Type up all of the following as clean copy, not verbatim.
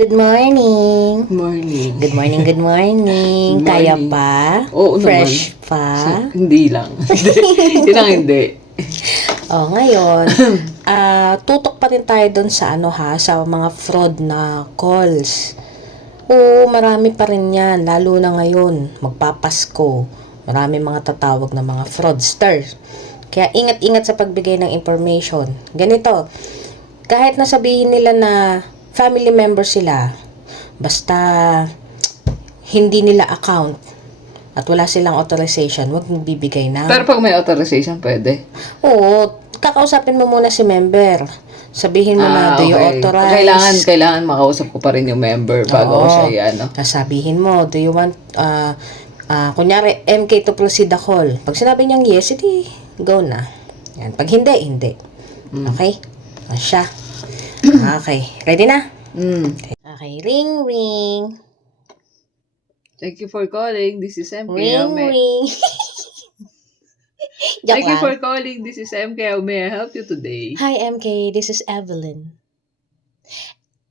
Good morning. Morning. Good morning, good morning. Good Kaya morning. pa? Oo Fresh naman. pa? Hindi lang. Yun ang hindi. Ngayon, tutok pa rin tayo dun sa sa mga fraud na calls. Oo, marami pa rin yan, lalo na ngayon, magpapasko. Marami mga tatawag na mga fraudsters. Kaya ingat-ingat sa pagbigay ng information. Ganito, kahit nasabihin nila na family member sila, basta hindi nila account at wala silang authorization, wag mong bibigay na. Pero pag may authorization, pwede. Oo, kakausapin mo muna si member. Sabihin mo na, do you Okay. authorize? Kailangan makausap ko pa rin yung member bago ko siya i-ano. Sasabihin mo, do you want, kunyari, MK to proceed the call. Pag sinabi niyang yes, edi go na. Yan. Pag hindi, hindi. Okay? Siya. Okay. Ready na? Okay. Ring, ring. Thank you for calling. This is MK. Ring, ring. Thank you lang. for calling. This is MK. How may I help you today? Hi, MK. This is Evelyn.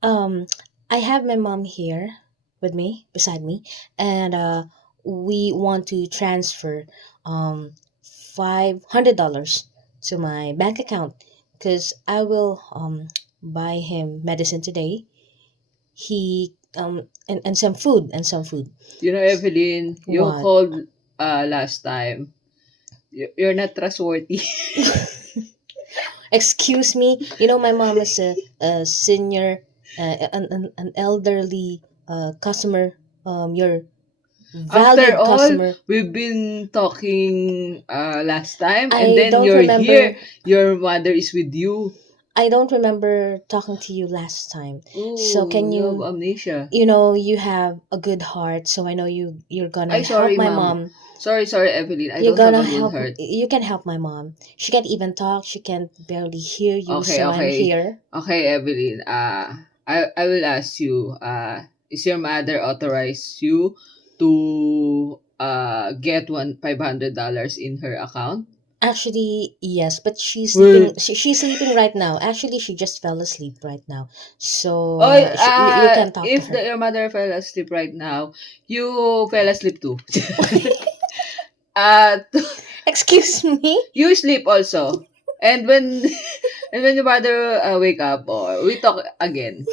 I have my mom here with me, beside me, and we want to transfer $500 to my bank account because I will buy him medicine today. He and some food. You know, Evelyn, you What? called last time. You're not trustworthy. Excuse me. You know, my mom is a senior, an elderly customer. Your After valued all, customer. we've been talking last time, I and then don't you're remember. here. Your mother is with you. I don't remember talking to you last time. Ooh, So can you have you? amnesia. You know, you have a good heart, so I know you're gonna Ay, sorry, help my ma'am. mom. Sorry, Evelyn. I You're don't have gonna a good help. heart. You can help my mom. She can't even talk. She can barely hear you. Okay, So I'm okay. here. Okay, Evelyn. I will ask you. Is your mother authorized you to get $500 in her account? Actually, yes, but she's Wait. sleeping. She's sleeping right now. Actually, she just fell asleep right now. So Oh, you can talk to if her. your mother fell asleep right now, you fell asleep too. uh, Excuse me. you sleep also. And when and when your mother wake up, or we talk again.